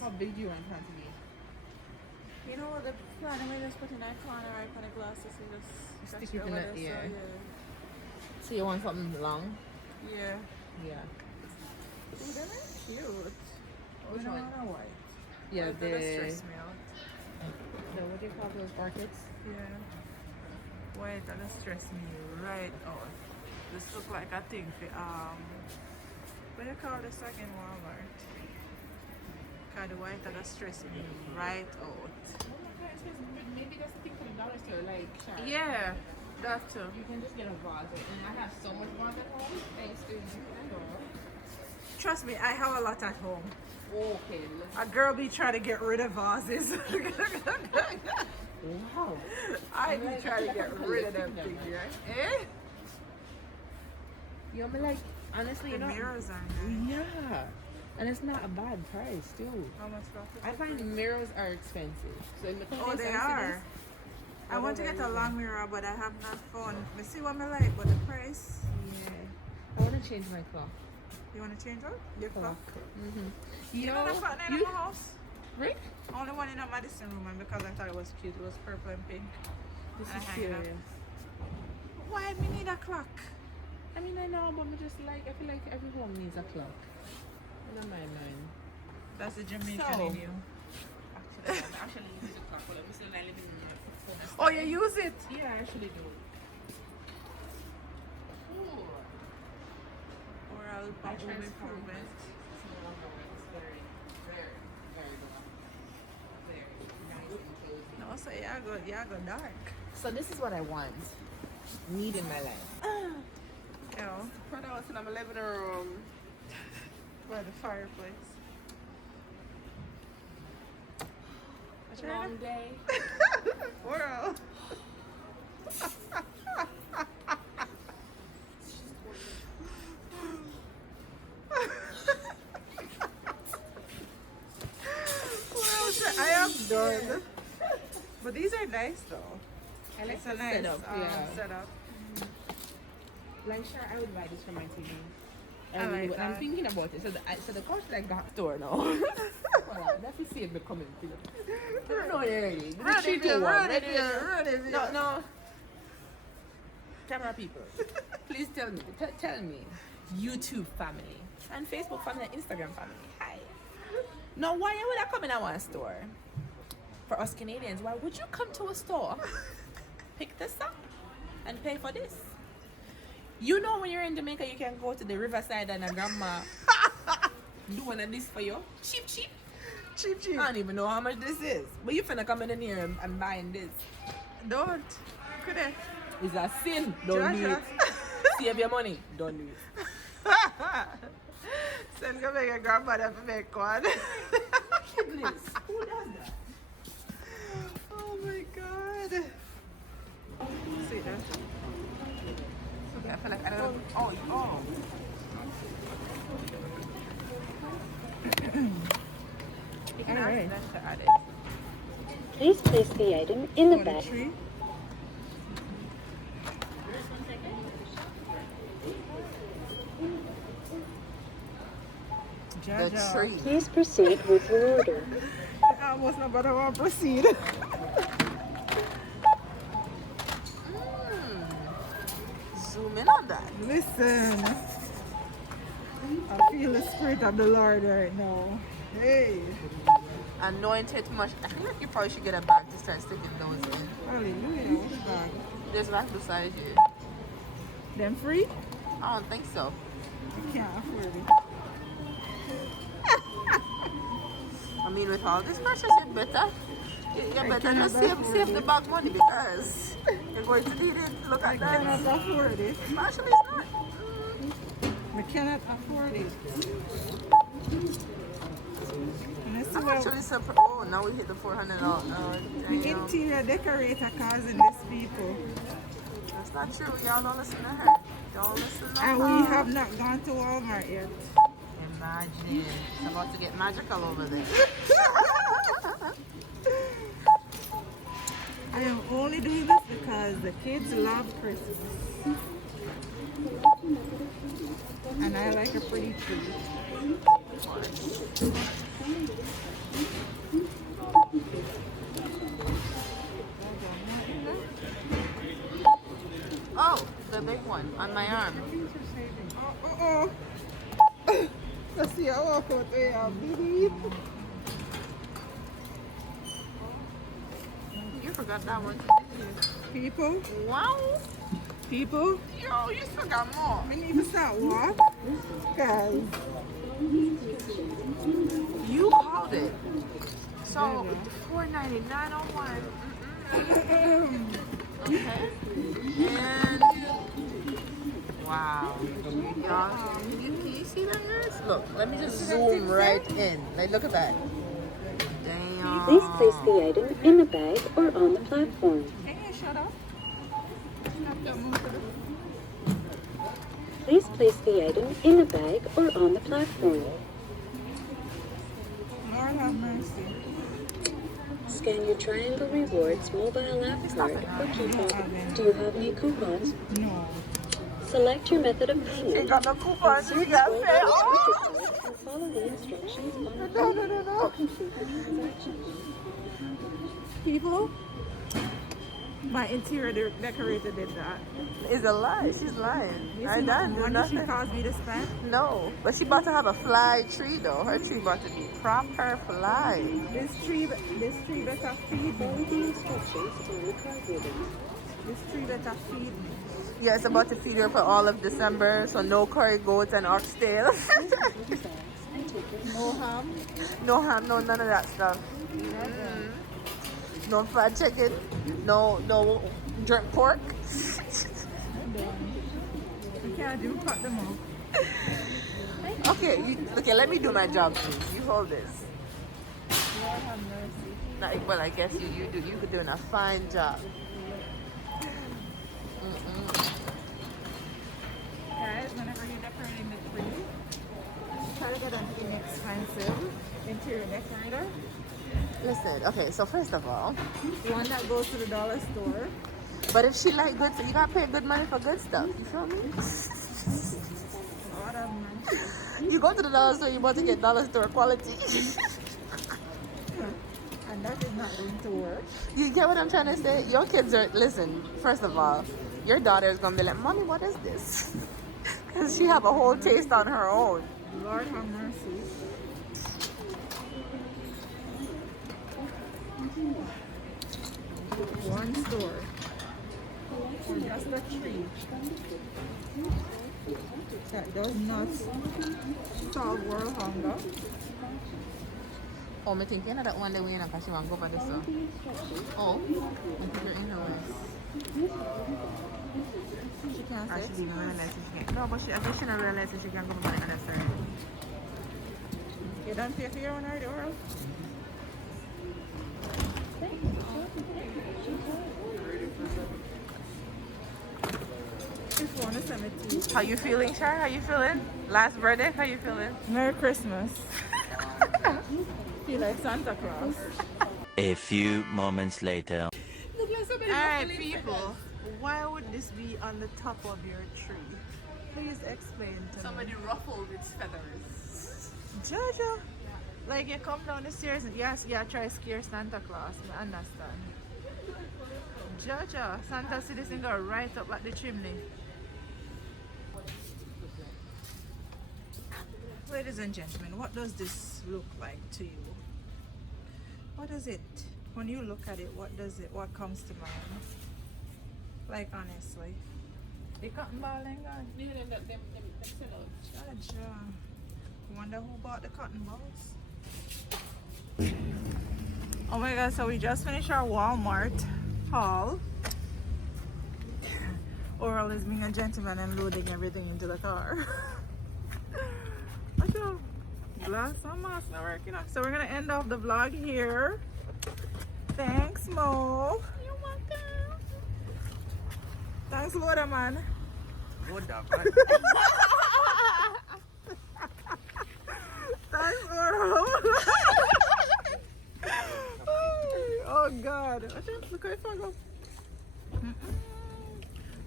How big do you want plant to be? You know what the plan we just put in that corner right on the glasses and just Stick catch it in over that there, ear. So, So you want something long? yeah. Yeah. Ooh, they're very cute. Which I don't one? want a white. Yeah, White doesn't stress me out. what do you call those orchids? Yeah. White doesn't stress me right out. This look like a thing for what do you call this again, Walmart? Cause the white that stressing me right out. Oh my God, maybe that's the thing from the dollar store, like Sharon. Yeah, that too. You can just get a vase, and I have so much vase at home. Thanks to you. Trust me, I have a lot at home. Okay. A girl be trying to get rid of vases. Wow. I be trying to get rid of them things, right? Eh? You know, me like honestly, The you know. mirrors are nice. Yeah, and it's not a bad price too. How much for I find mirrors are expensive. So in the Oh, they are. I want to get a long mirror, but I have not found. Me see what I like, but the price. Yeah. I want to change my clock. You want to change what? Your clock. Mm-hmm. You know the clock in you, my house? Rick? Only one in the medicine room, and because I thought it was cute, it was purple and pink. This And I is hang it up. serious. Why me need a clock? I mean, I know, but me just like, I feel like every home needs a clock. In my mind. That's the Jamaican So- in you. Actually, use a clock, but I'm still living in my home. Oh, you use it? Yeah, I actually do. Oral I home transformed improvement. It's very, very, very good. Very nice and cozy. No, so yeah, go dark. So this is what I want. Need in my life. You know, When I was in my living room. by the fireplace. What's your Long name? day. Oral. I am done. But these are nice though. I like It's the a nice setup. Yeah. setup. Like sure, I would buy this for my TV. I like I'm that. thinking about it. So the couch like that store now. Well, that's the same becoming. I don't know early. No. Camera people, please tell me, YouTube family and Facebook family and Instagram family. Hi. Now, why would I come in our store? For us Canadians, why would you come to a store, pick this up, and pay for this? You know, when you're in Jamaica, you can go to the riverside and a grandma do one of this for you. Cheap. Cheap. I don't even know how much this is. But you finna come in here and buying this. Don't. Could I? It's a sin. Don't do Joshua. it. Save your money. Don't do it. Send go make a grandmother to make one. Goodness. Who does that? Oh my god. See that? Okay, I feel like I don't know. Oh. You can ask them to add it. Please place the item in the Oh, bag. tree? The tree. Please proceed with your order. I almost not about to proceed. Zoom in on that. Listen. I feel the spirit of the Lord right now. Hey. Anointed much. I feel like you probably should get a bag to start sticking those in. Hallelujah. What's that? There's a bag beside you. Them free? I don't think so. I can't afford it. I mean, with all this pressure, you better just save the bag money because you're going to need it. Look I at cannot that. afford it. Actually, it's not. I cannot afford it. And I see I'm what actually surprised. Oh, now we hit the $400. the interior decorator causing these people. That's not true. Y'all don't listen to her. Don't listen to her. And we have not gone to Walmart yet. Imagine. It's about to get magical over there. I am only doing this because the kids love Christmas. And I like a pretty tree. Oh, the big one on my arm. Oh. Let's see how walk out there, baby. You forgot that one. People, Wow. People, Yo, you still got more. we need to start walk. Guys, You called it. So $4.99 on one. Okay. And wow. Y'all, can you see that, guys? Look, let me just zoom right in. Like, look at that. Damn. Please place the item in a bag or on the platform. can you shut up? Please place the item in a bag or on the platform. Lord have mercy. Scan your Triangle Rewards mobile app card or keypad. Do you have any coupons? No. Select your method of payment. Ain't got no coupons. Insert You got the pay. card and follow the instructions on the card to complete the transaction. People, my interior decorator did that. It's a lie. She's lying. You I see how done much do money she nothing. caused me to spend? No, but she about to have a fly tree though. Her tree about to be proper fly. This tree better feed Follow me. the instructions on the card reader. This tree better feed me. Yeah, it's about to feed her for all of December, so no curry goats and oxtail. No ham. No ham, no none of that stuff. No fried chicken, no jerk pork. You can't do cut them off. Okay, let me do my job, please. You hold this. Lord have mercy. Like, well, I guess you could do a fine job. Guys, whenever you're decorating the tree, try to get an inexpensive interior decorator. Listen, okay, so first of all, One that goes to the dollar store. but if she like good, you gotta pay good money for good stuff. You feel me? Lord have mercy. You go to the dollar store, you want to get dollar store quality. And that is not going to work. You get what I'm trying to say? Your kids are, listen, first of all, your daughter is gonna be like, Mommy, what is this? Because she have a whole taste on her own. Lord have mercy. One store for just a tree that does not solve world hunger. Oh, me thinking of that one day we in because she want to go by this one. Oh, I think you're in the way. She can't Or say she didn't realize that she can. No, but I guess she didn't realize that she can go by the other side. You done pay for your one already, Oral? Just want to send it to you. How you feeling, Shar? How you feeling? Last birthday, how you feeling? Merry Christmas. Feel like Santa Claus. A few moments later. Alright, people, why would this be on the top of your tree? Please explain to Somebody ruffled its feathers. me. Jaja, like you come down the stairs and yes, yeah, try scare Santa Claus. I understand. Jaja, Santa see this thing go right up at the chimney. Ladies and gentlemen, what does this look like to you? What is it? When you look at it, what comes to mind? Like honestly. The cotton ball ain't gone. Jaja. Wonder who bought the cotton balls? Oh my god, so we just finished our Walmart haul. Oral is being a gentleman and loading everything into the car. What's your glass and mask not working out? So we're gonna end off the vlog here. Thanks, Mo. You're welcome. Thanks, Loda man. Thanks, Oral. Oh God. Look how far go.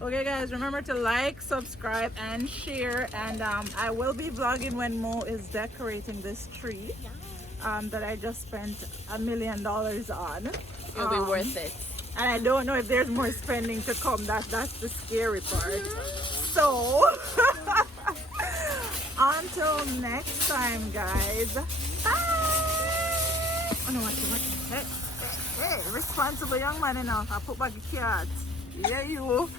Okay guys, remember to like, subscribe and share, and I will be vlogging when Mo is decorating this tree that I just spent $1 million on. It'll be worth it. And I don't know if there's more spending to come. That's the scary part. So until next time guys, bye. Oh no, watch it. Hey, responsible young man enough. I put back the cat. Yeah, you.